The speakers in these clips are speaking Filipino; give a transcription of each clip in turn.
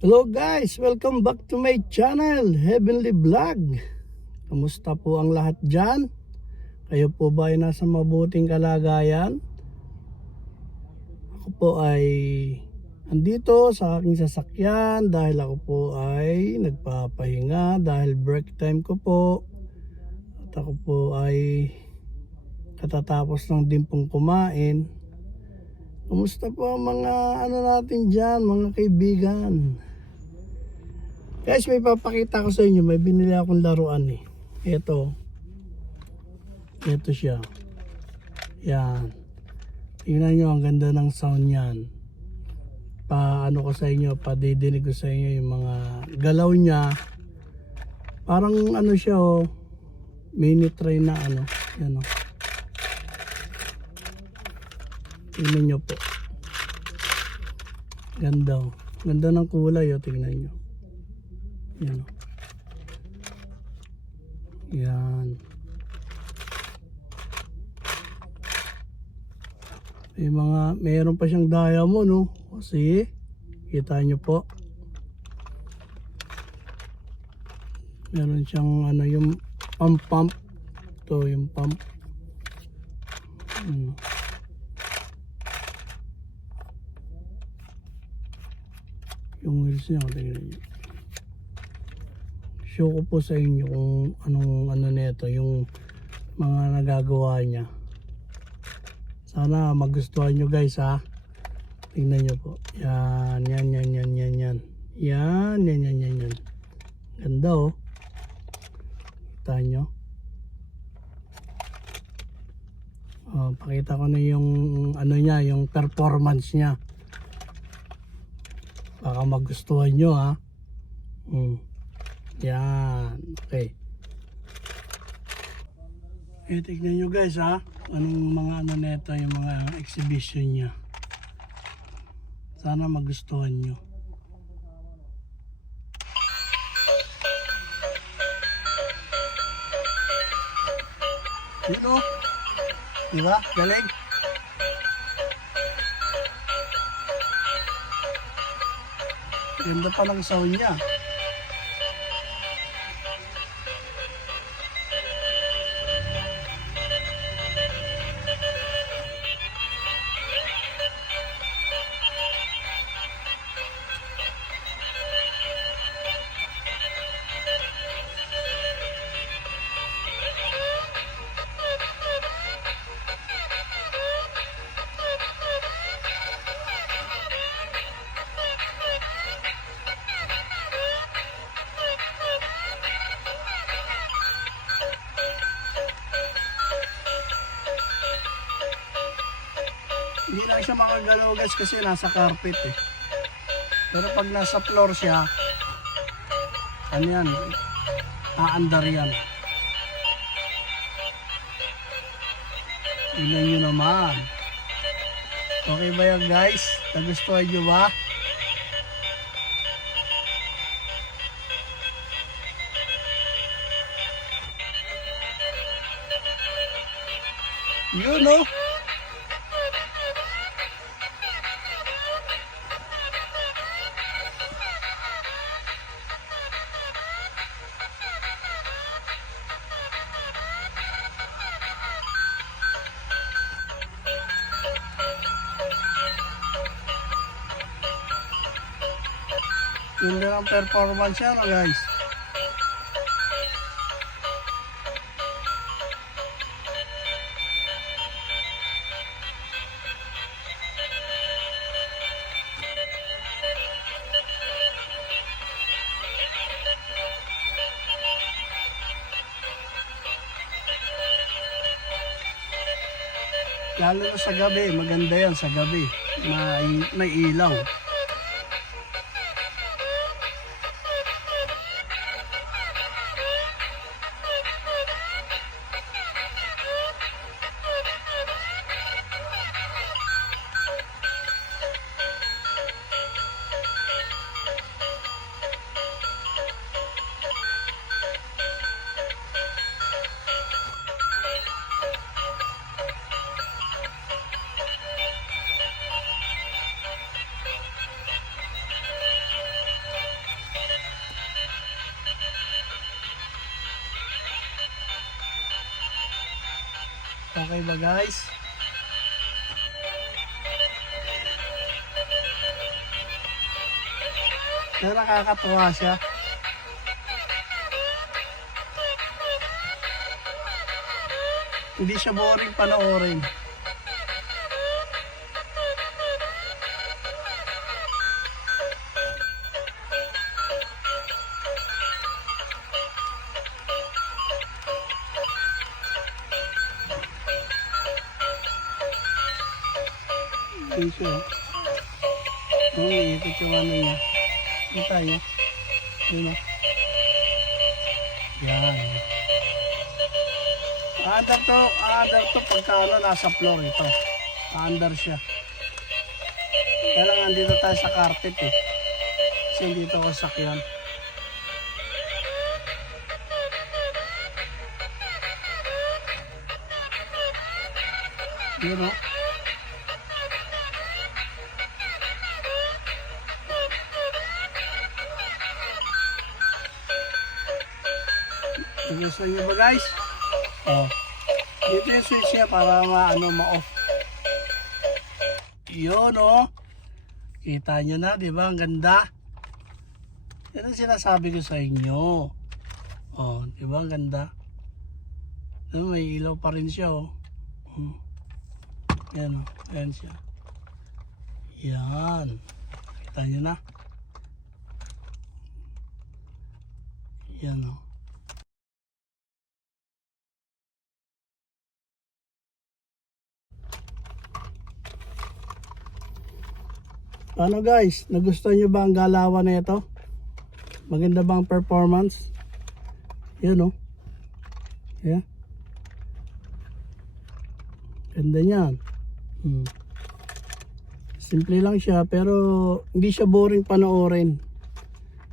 Hello guys! Welcome back to my channel, Heavenly Vlog. Kamusta po ang lahat dyan? Kayo po ba ay nasa mabuting kalagayan? Ako po ay andito sa aking sasakyan dahil ako po ay nagpapahinga dahil break time ko po. At ako po ay katatapos lang din pong kumain. Kamusta po ang mga natin dyan, mga kaibigan? Guys, may papakita ko sa inyo. May binili akong laruan eh. Ito siya. Yan. Tingnan nyo, ang ganda ng sound yan. Paano ko sa inyo, padidinig ko sa inyo yung mga galaw niya. Parang siya mini train na yan tingnan nyo po. Ganda Ganda ng kulay tingnan nyo. Yan Yan. Mayroon pa siyang diamond kasi kita nyo po. Meron siyang yung pump. Ito yung pump. Yung wheels niya, tingnan nyo. Show ko po sa inyo kung anong nito, yung mga nagagawa niya. Sana magustuhan nyo guys ha. Tingnan nyo po. Yan. Ganda Kita nyo. Pakita ko na yung niya, yung performance niya. Baka magustuhan nyo ha. Yan. Okay. Tignan nyo guys ha. Anong mga nito, yung mga exhibition niya. Sana magustuhan nyo. Yun diba? Galing. Ganda pa ng sound niya. Hindi lang siya makagalaw guys kasi nasa carpet eh. Pero pag nasa floor siya, yan, aandar yan. Tingnan nyo naman. Okay ba yan guys? Nagustuhan nyo ba? Yun Yun din ang performance yan guys. Lalo na sa gabi, maganda yan sa gabi. May ilaw. Okay ba guys? Pero nakakatuwa siya. Hindi siya boring panoorin. Hindi siya. Ikot yung ano niya. Hindi tayo. Yun o. Yan. Under to pagka ano, nasa floor ito. Under siya. Kaya lang andito tayo sa carpet eh. Kasi dito ako sakyan. Yun o. Gusto niyo ba guys? Oh. Dito yung switch niya para ma-off. Yun oh. Kita nyo na, di ba? Ang ganda. Yan ang sinasabi ko sa inyo. Oh, di ba? Ang ganda. May ilaw pa rin siya oh. Yan oh. Yan siya. Yan. Kita nyo na. Yan oh. Ano guys, nagustuhan nyo ba ang galawan na ito? Maganda bang performance? Yan o. Yeah. Ganda niyan. Simple lang siya pero hindi siya boring panoorin.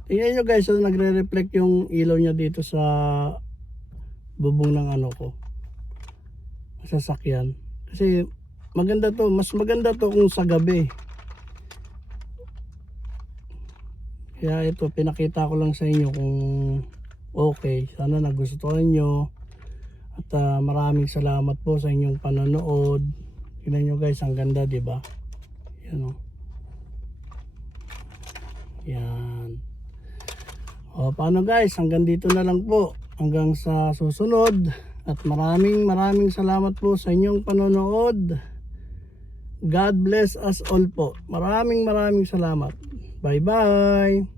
Tingnan nyo guys, so nagre-reflect yung ilaw niya dito sa bubong ng ano ko. Sasakyan. Kasi maganda to, mas maganda to kung sa gabi. Kaya ito, pinakita ko lang sa inyo kung okay. Sana nagustuhan nyo. At maraming salamat po sa inyong panonood. Tingnan nyo guys, ang ganda, di ba? Yan o. Yan. O, paano guys? Hanggang dito na lang po. Hanggang sa susunod. At maraming salamat po sa inyong panonood. God bless us all po. Maraming salamat. Bye bye.